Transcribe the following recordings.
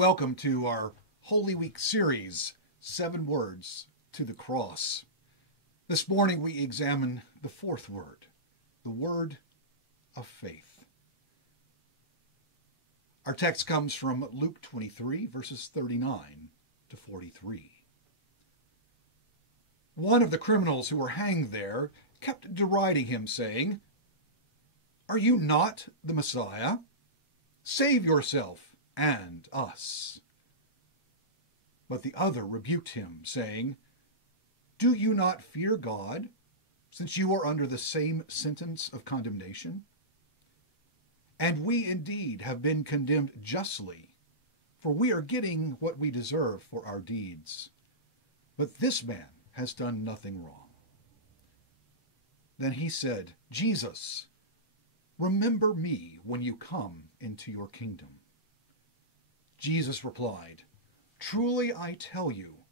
Welcome to our Holy Week series, 7 Words to the Cross. This morning we examine the fourth word, the word of faith. Our text comes from Luke 23, verses 39 to 43. One of the criminals who were hanged there kept deriding him, saying, "Are you not the Messiah? Save yourself and us." But the other rebuked him, saying, "Do you not fear God, since you are under the same sentence of condemnation? And we indeed have been condemned justly, for we are getting what we deserve for our deeds. But this man has done nothing wrong." Then he said, "Jesus, remember me when you come into your kingdom." Jesus replied, "Truly I tell you,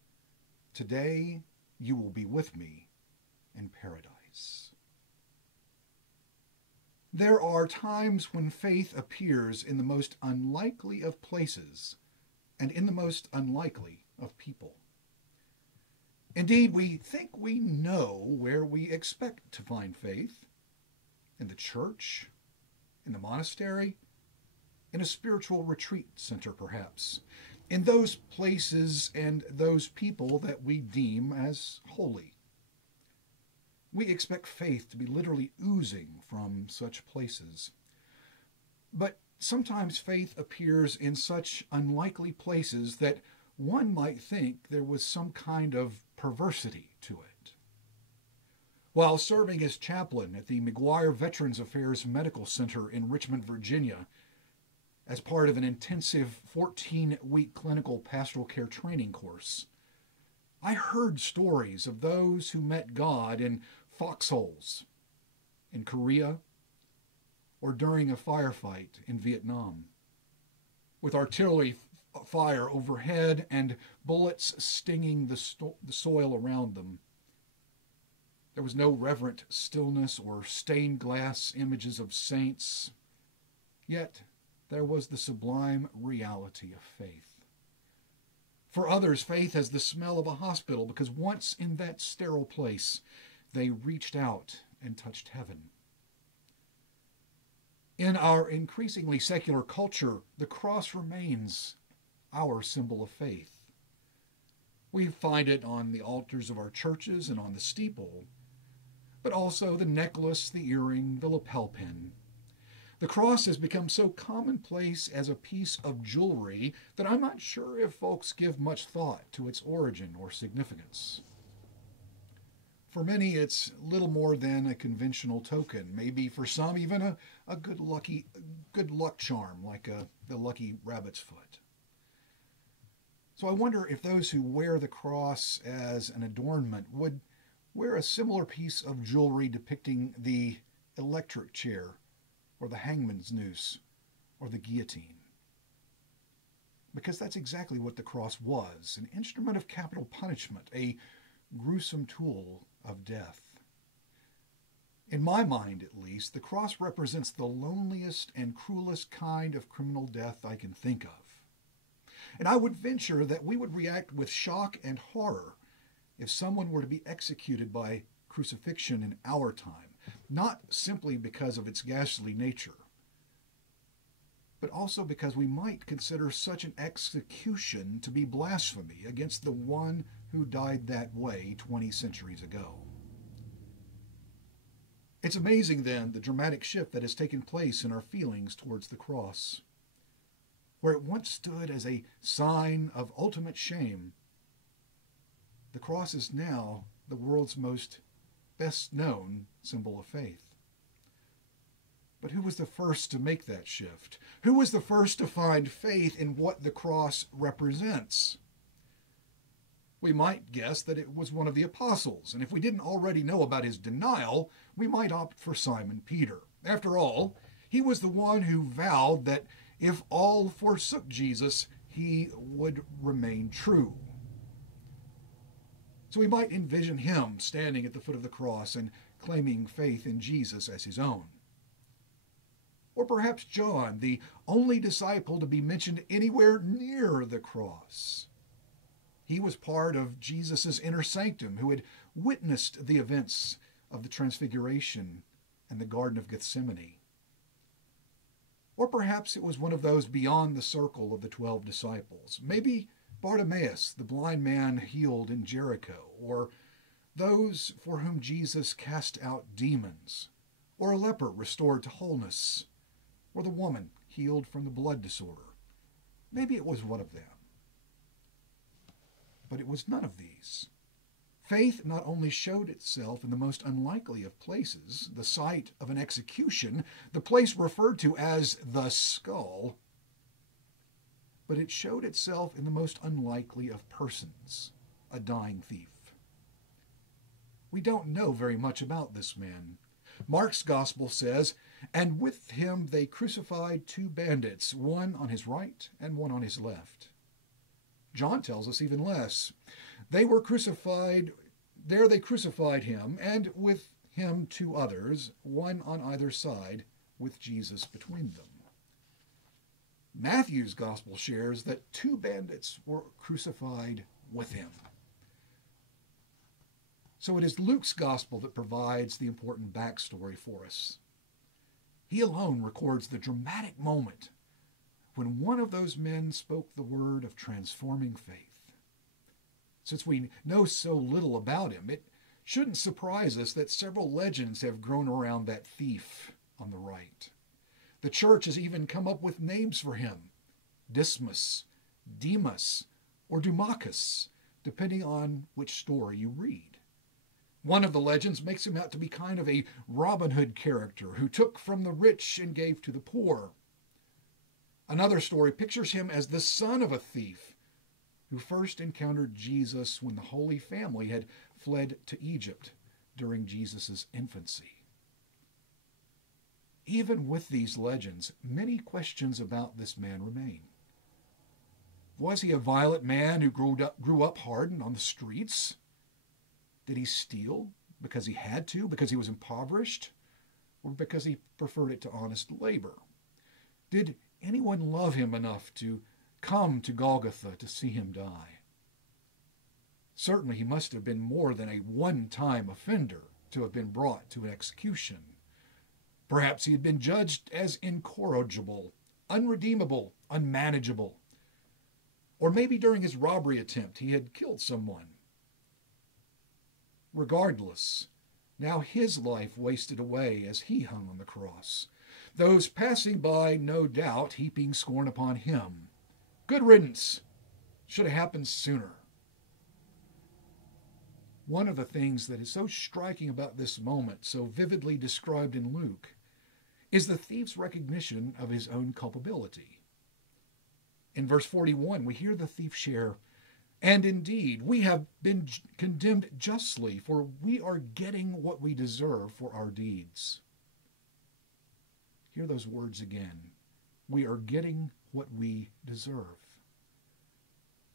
today you will be with me in paradise." There are times when faith appears in the most unlikely of places and in the most unlikely of people. Indeed, we think we know where we expect to find faith: in the church, in the monastery, in a spiritual retreat center perhaps, in those places and those people that we deem as holy. We expect faith to be literally oozing from such places. But sometimes faith appears in such unlikely places that one might think there was some kind of perversity to it. While serving as chaplain at the McGuire Veterans Affairs Medical Center in Richmond, Virginia, as part of an intensive 14-week clinical pastoral care training course, I heard stories of those who met God in foxholes in Korea or during a firefight in Vietnam, with artillery fire overhead and bullets stinging the soil around them. There was no reverent stillness or stained glass images of saints, yet there was the sublime reality of faith. For others, faith has the smell of a hospital because once in that sterile place, they reached out and touched heaven. In our increasingly secular culture, the cross remains our symbol of faith. We find it on the altars of our churches and on the steeple, but also the necklace, the earring, the lapel pin. The cross has become so commonplace as a piece of jewelry that I'm not sure if folks give much thought to its origin or significance. For many, it's little more than a conventional token, maybe for some even a good luck charm like the lucky rabbit's foot. So I wonder if those who wear the cross as an adornment would wear a similar piece of jewelry depicting the electric chair, or the hangman's noose, or the guillotine. Because that's exactly what the cross was, an instrument of capital punishment, a gruesome tool of death. In my mind, at least, the cross represents the loneliest and cruelest kind of criminal death I can think of. And I would venture that we would react with shock and horror if someone were to be executed by crucifixion in our time, not simply because of its ghastly nature, but also because we might consider such an execution to be blasphemy against the one who died that way 20 centuries ago. It's amazing, then, the dramatic shift that has taken place in our feelings towards the cross. Where it once stood as a sign of ultimate shame, the cross is now the world's most best-known symbol of faith. But who was the first to make that shift? Who was the first to find faith in what the cross represents? We might guess that it was one of the apostles, and if we didn't already know about his denial, we might opt for Simon Peter. After all, he was the one who vowed that if all forsook Jesus, he would remain true. So we might envision him standing at the foot of the cross and claiming faith in Jesus as his own. Or perhaps John, the only disciple to be mentioned anywhere near the cross. He was part of Jesus' inner sanctum who had witnessed the events of the Transfiguration and the Garden of Gethsemane. Or perhaps it was one of those beyond the circle of the 12 disciples. Maybe Bartimaeus, the blind man healed in Jericho, or those for whom Jesus cast out demons, or a leper restored to wholeness, or the woman healed from the blood disorder. Maybe it was one of them. But it was none of these. Faith not only showed itself in the most unlikely of places, the site of an execution, the place referred to as the skull, but it showed itself in the most unlikely of persons, a dying thief. We don't know very much about this man. Mark's gospel says, "And with him they crucified 2 bandits, one on his right and one on his left." John tells us even less. They crucified him, and with him 2 others, one on either side, with Jesus between them. Matthew's gospel shares that 2 bandits were crucified with him. So it is Luke's gospel that provides the important backstory for us. He alone records the dramatic moment when one of those men spoke the word of transforming faith. Since we know so little about him, it shouldn't surprise us that several legends have grown around that thief on the right. The church has even come up with names for him: Dismas, Demas, or Dumachus, depending on which story you read. One of the legends makes him out to be kind of a Robin Hood character who took from the rich and gave to the poor. Another story pictures him as the son of a thief who first encountered Jesus when the Holy Family had fled to Egypt during Jesus' infancy. Even with these legends, many questions about this man remain. Was he a violent man who grew up hardened on the streets? Did he steal because he had to, because he was impoverished, or because he preferred it to honest labor? Did anyone love him enough to come to Golgotha to see him die? Certainly he must have been more than a one-time offender to have been brought to an execution. Perhaps he had been judged as incorrigible, unredeemable, unmanageable. Or maybe during his robbery attempt he had killed someone. Regardless, now his life wasted away as he hung on the cross. Those passing by, no doubt, heaping scorn upon him. Good riddance. Should have happened sooner. One of the things that is so striking about this moment, so vividly described in Luke, is the thief's recognition of his own culpability. In verse 41, we hear the thief share, "And indeed, we have been condemned justly, for we are getting what we deserve for our deeds." Hear those words again. We are getting what we deserve.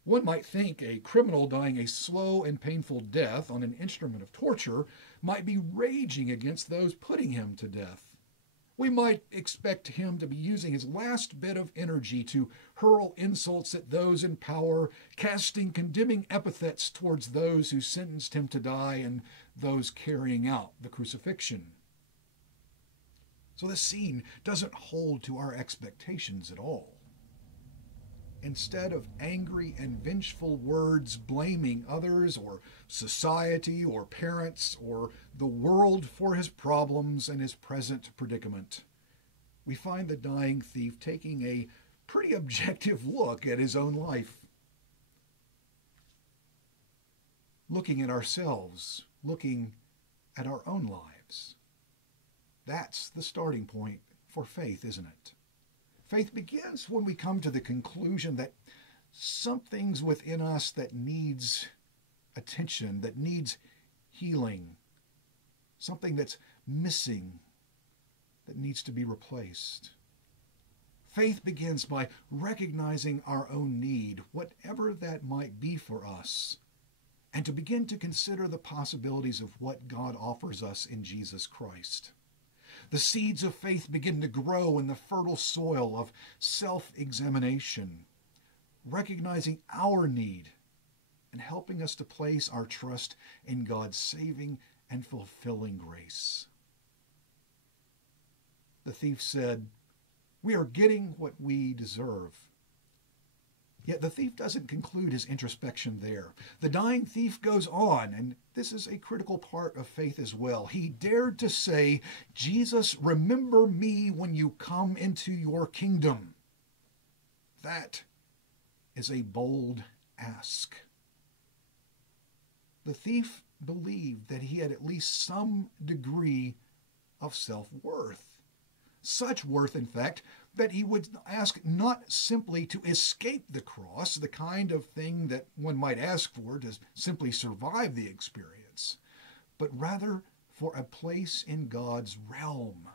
One might think a criminal dying a slow and painful death on an instrument of torture might be raging against those putting him to death. We might expect him to be using his last bit of energy to hurl insults at those in power, casting condemning epithets towards those who sentenced him to die and those carrying out the crucifixion. So this scene doesn't hold to our expectations at all. Instead of angry and vengeful words blaming others or society or parents or the world for his problems and his present predicament, we find the dying thief taking a pretty objective look at his own life. Looking at ourselves, looking at our own lives. That's the starting point for faith, isn't it? Faith begins when we come to the conclusion that something's within us that needs attention, that needs healing, something that's missing, that needs to be replaced. Faith begins by recognizing our own need, whatever that might be for us, and to begin to consider the possibilities of what God offers us in Jesus Christ. the seeds of faith begin to grow in the fertile soil of self-examination, recognizing our need and helping us to place our trust in God's saving and fulfilling grace. The thief said, "We are getting what we deserve." Yet the thief doesn't conclude his introspection there. The dying thief goes on, and this is a critical part of faith as well. He dared to say, "Jesus, remember me when you come into your kingdom." That is a bold ask. The thief believed that he had at least some degree of self-worth. Such worth, in fact, that he would ask not simply to escape the cross, the kind of thing that one might ask for to simply survive the experience, but rather for a place in God's realm.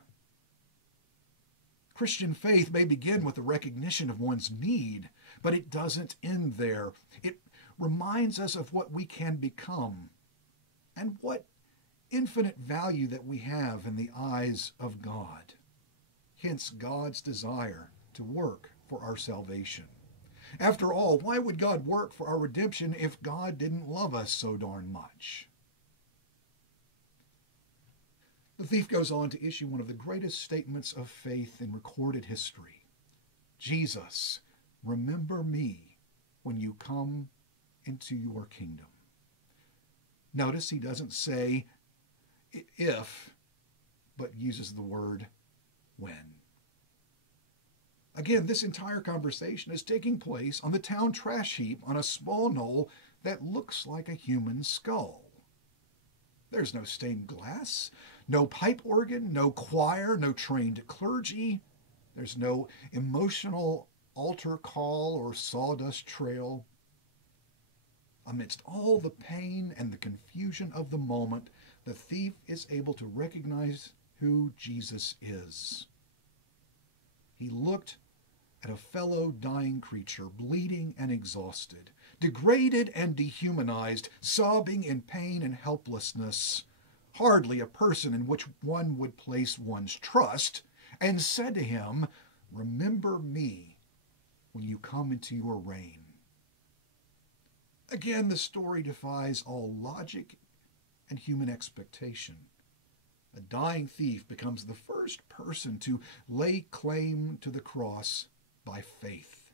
Christian faith may begin with the recognition of one's need, but it doesn't end there. It reminds us of what we can become and what infinite value that we have in the eyes of God. Hence, God's desire to work for our salvation. After all, why would God work for our redemption if God didn't love us so darn much? The thief goes on to issue one of the greatest statements of faith in recorded history. "Jesus, remember me when you come into your kingdom." Notice he doesn't say if, but uses the word when. Again, this entire conversation is taking place on the town trash heap on a small knoll that looks like a human skull. There's no stained glass, no pipe organ, no choir, no trained clergy. There's no emotional altar call or sawdust trail. Amidst all the pain and the confusion of the moment, the thief is able to recognize who Jesus is. He looked at a fellow dying creature, bleeding and exhausted, degraded and dehumanized, sobbing in pain and helplessness, hardly a person in which one would place one's trust, and said to him, "Remember me when you come into your reign." Again, the story defies all logic and human expectation. A dying thief becomes the first person to lay claim to the cross by faith.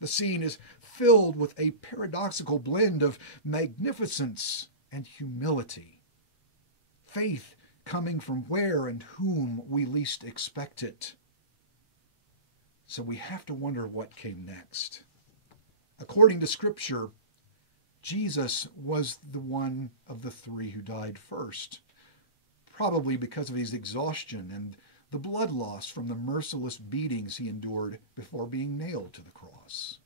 The scene is filled with a paradoxical blend of magnificence and humility. Faith coming from where and whom we least expect it. So we have to wonder what came next. According to Scripture, Jesus was the one of the three who died first, probably because of his exhaustion and the blood loss from the merciless beatings he endured before being nailed to the cross.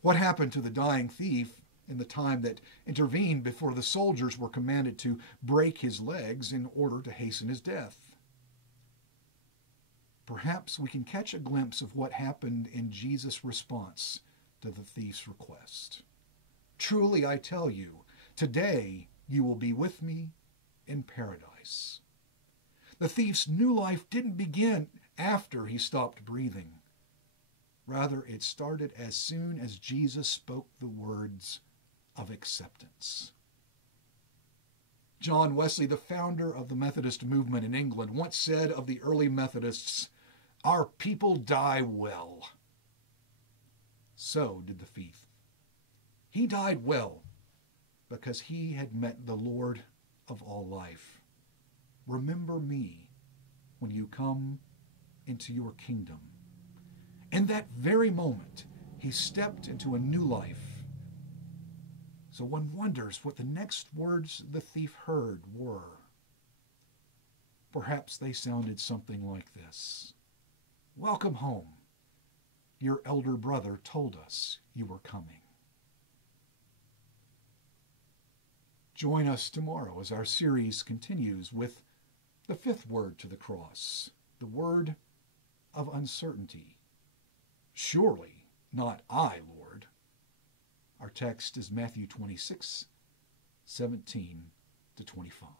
What happened to the dying thief in the time that intervened before the soldiers were commanded to break his legs in order to hasten his death? Perhaps we can catch a glimpse of what happened in Jesus' response to the thief's request. "Truly I tell you, today you will be with me in paradise." The thief's new life didn't begin after he stopped breathing. Rather, it started as soon as Jesus spoke the words of acceptance. John Wesley, the founder of the Methodist movement in England, once said of the early Methodists, "Our people die well." So did the thief. He died well because he had met the Lord of all life. "Remember me when you come into your kingdom." In that very moment, he stepped into a new life. So one wonders what the next words the thief heard were. Perhaps they sounded something like this: "Welcome home. Your elder brother told us you were coming." Join us tomorrow as our series continues with the fifth word to the cross, the word of uncertainty. "Surely not I, Lord." Our text is Matthew 26, 17 to 25.